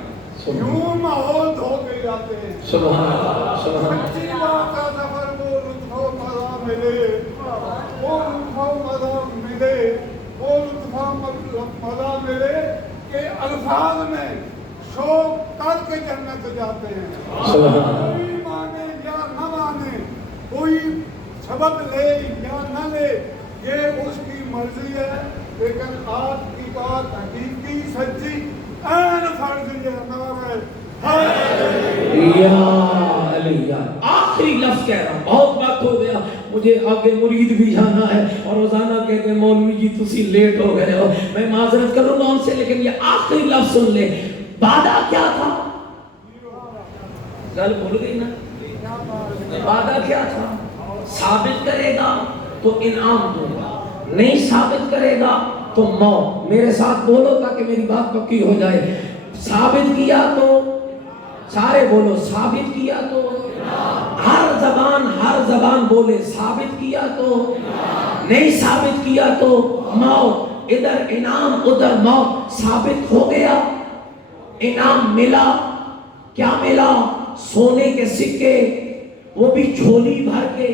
یوں ماحول دھو کے جاتے ہیں. سچی بات کا سفر وہ لطف و مزہ ملے، وہ لطف و مزہ ملے، وہ لطف و مزہ ملے کہ الفاظ میں شوق کر کے جنت جاتے ہیں. کوئی مانے یا نہ مانے، کوئی سبق لے یا نہ لے، یہ اس کی مرضی ہے. لیکن آج کی بات حقیقی سچی این فرض یا علی. آخری لفظ کہہ رہا ہوں، بہت وقت ہو گیا، مجھے آگے مرید بھی جانا ہے اور روزانہ کے تسی لیٹ ہو گئے ہو، میں معذرت کروں گا ان سے، لیکن یہ آخری لفظ سن لے، وعدہ کیا تھا؟ گل بھول گئی نا؟ وعدہ کیا تھا؟ ثابت کرے گا تو انعام دوں گا، نہیں ثابت کرے گا تو موت۔ میرے ساتھ بولو تاکہ میری بات پکی ہو جائے۔ ثابت کیا تو، سارے بولو، ثابت کیا تو، ہر زبان بولے، ثابت کیا تو، نہیں ثابت کیا تو موت۔ ادھر انعام ادھر موت، ثابت ہو گیا، انعام ملا۔ کیا ملا؟ سونے کے سکے، وہ بھی جھولی بھر کے۔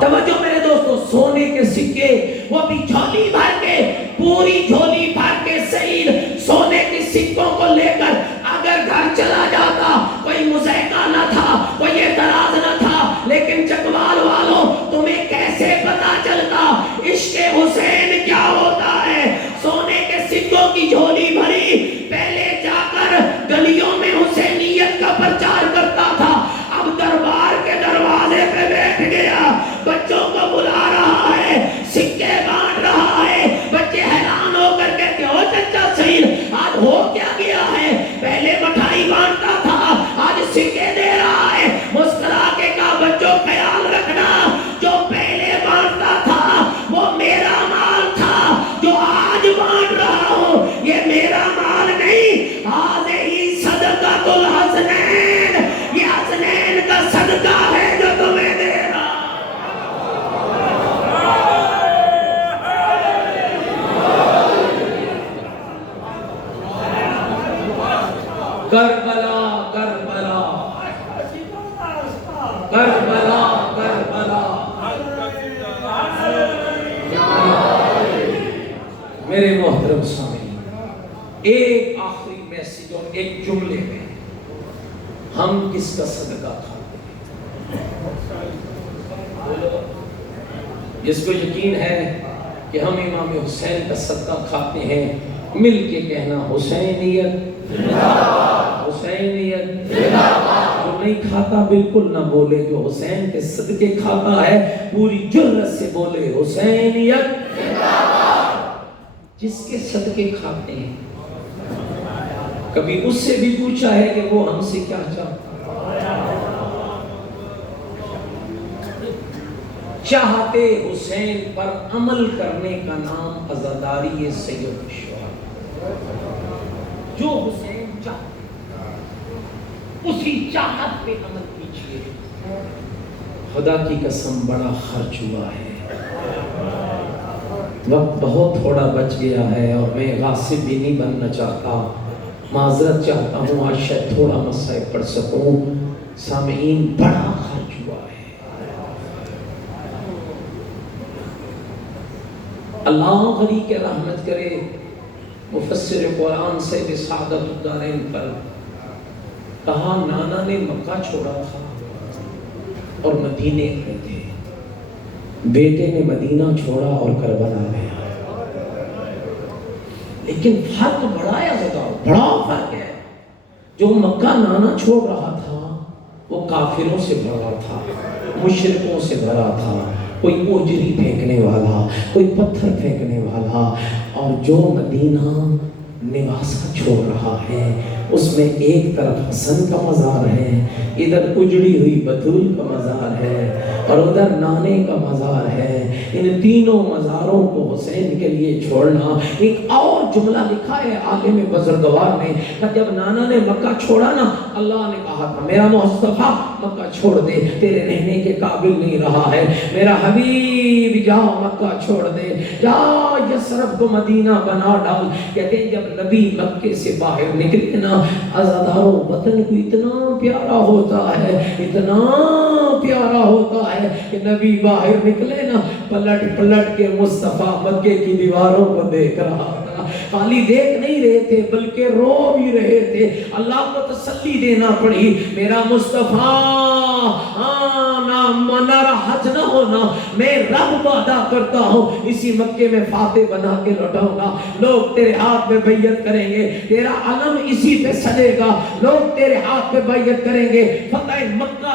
توجہ میرے دوستو، سونے کے سکے وہ بھی جھولی بھر کے، پوری جھولی بھر کے سعید سونے کے سکوں کو لے کر اگر گھر چلا جاتا، کوئی مذائقہ نہ تھا، کوئی اعتراض نہ تھا، لیکن چکوال والوں تمہیں کیسے پتا چلتا عشق حسین کیا ہوتا ہے؟ سونے کے سکوں کی جھولی بھری، پہلے جا کر گلیوں میں حسینیت کا پرچار کرتا تھا، اب دربار کے دروازے پہ بیٹھ گیا، بچوں کو بلا رہا ہے، سکے بانٹ رہا ہے، بچے حیران ہو کر کہتے ہو چچا سعید آج ہو کیا گیا ہے؟ پہلے مٹھائی بانٹتا تھا، آج سکے دے رہا ہے۔ مسکرا کے کہا بچوں خیال رکھنا، جو پہلے بانٹتا تھا وہ میرا مال تھا، جو آج بانٹ رہا ہوں یہ میرا مال نہیں، ہذہ صدقۃ الحسنین، یہ حسنین کا صدقہ ہے جو تمہیں دے رہا۔ کربلا کربلا کربلا کربلا۔ میرے محترم سامعین، ایک آخری میسج اور ایک جملے میں ہم کس کا صدقہ کھاتے ہیں؟ جس کو یقین ہے کہ ہم امام حسین کا صدقہ کھاتے ہیں، مل کے کہنا حسینیت حسینیت۔ جو نہیں کھاتا بالکل نہ بولے، جو حسین کے صدقے کھاتا ہے پوری جرأت سے بولے حسینیت۔ جس کے صدقے کھاتے ہیں، کبھی اس سے بھی پوچھا ہے کہ وہ ہم سے کیا چاہتا؟ چاہتے حسین پر عمل کرنے کا نام عزاداری سید الشہداء۔ جو حسین چاہتے اسی چاہت پہ عمل کیجئے۔ خدا کی قسم بڑا خرچ ہوا ہے، وقت بہت تھوڑا بچ گیا ہے، اور میں غاصب بھی نہیں بننا چاہتا، معذرت چاہتا ہوں، آج شاید تھوڑا مسائل پڑھ سکوں۔ سامعین، بڑا خرچ ہوا ہے۔ اللہ غنی کے رحمت کرے، مفسر قرآن سے سعادت الدارین پر کہا نانا نے مکہ چھوڑا تھا اور مدینے آئے تھے، بیٹے نے مدینہ چھوڑا اور کربلا گیا، لیکن فرق بڑا ہے زیادہ، بڑا فرق ہے۔ جو مکہ نانا چھوڑ رہا تھا وہ کافروں سے بھرا تھا، مشرکوں سے بھرا تھا، کوئی اوجری پھینکنے والا، کوئی پتھر پھینکنے والا، اور جو مدینہ نواسا چھوڑ رہا ہے اس میں ایک طرف حسن کا مزار ہے، ادھر اجڑی ہوئی بطول کا مزار ہے، اور ادھر نانے کا مزار ہے۔ ان تینوں مزاروں کو حسین کے لیے چھوڑنا۔ ایک اور جملہ لکھا ہے عالم بزرگوار نے کہ جب نانا نے مکہ چھوڑا نا، اللہ نے کہا تھا میرا مصطفیٰ مکہ چھوڑ دے، تیرے رہنے کے قابل نہیں رہا ہے، میرا حبیب جا مکہ چھوڑ دے، جا یثرب کو مدینہ بنا ڈال۔ کہتے ہیں جب نبی مکے سے باہر نکلے نا، عزاداروں وطن کو اتنا پیارا ہوتا ہے، اتنا پیارا ہوتا ہے کہ نبی باہر نکلے نا، پلٹ پلٹ کے مصطفیٰ مکے کی دیواروں کو دیکھ رہا تھا۔ خالی دیکھ نہیں رہے تھے بلکہ رو بھی رہے تھے۔ اللہ کو تسلی دینا پڑی، میرا مصطفیٰ ناراحت نہ ہونا، میں رب وعدہ کرتا ہوں اسی مکے میں فاتح بنا کے لوٹاؤں گا، لوگ تیرے ہاتھ میں بیعت کریں گے، تیرا علم اسی پہ سجے گا، لوگ تیرے ہاتھ پہ بیعت کریں گے، فتح مکہ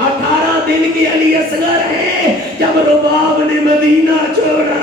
18 دن کی علی اصغر ہے جب رباب نے مدینہ چھوڑا،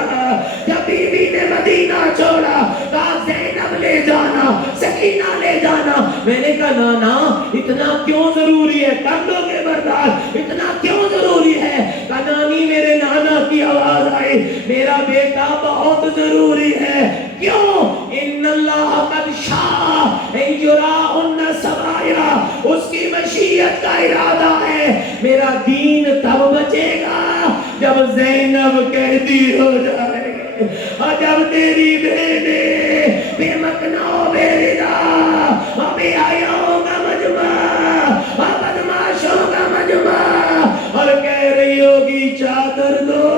جب بی بی نے مدینہ چھوڑا، کہا زینب لے جانا، سکینہ لے جانا۔ میں نے کہا نانا اتنا کیوں ضروری ہے، کر دو گے برداشت، اتنا کیوں ضروری ہے؟ کہا نانی میرے نانا کی آواز آئی، میرا بیٹا بہت ضروری ہے۔ کیوں؟ ان اللہ قد شاء ان یراہن سبایا، اس کی مشیت کا ارادہ ہے میرا دین تب بچے گا جب زینب قیدی ہو جائے گی، اور جب تیری بہنیں بے مکنا و بے ردا، بے حیاؤں کا مجمع، بدماشوں کا مجمع، اور کہہ رہی ہوگی چادر دو،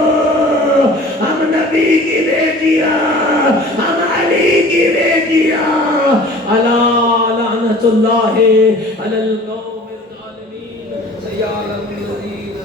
ہم نبی کی بیٹیاں، ہم علی کی بیٹیاں، الا لعنت اللہ علی القوم الظالمین سیعلم الذین